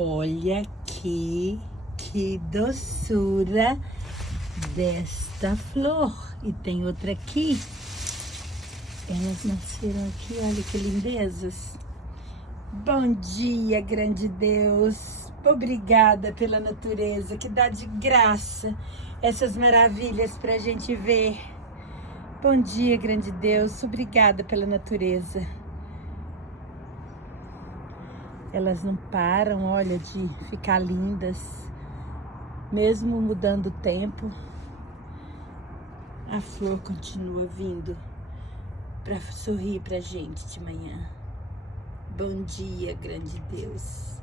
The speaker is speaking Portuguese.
Olha que doçura desta flor. E tem outra aqui. Elas nasceram aqui, olha que lindezas. Bom dia, grande Deus. Obrigada pela natureza que dá de graça essas maravilhas pra gente ver. Bom dia, grande Deus. Obrigada pela natureza. Elas não param, olha, de ficar lindas, mesmo mudando o tempo. A flor continua vindo para sorrir pra gente de manhã. Bom dia, grande Deus.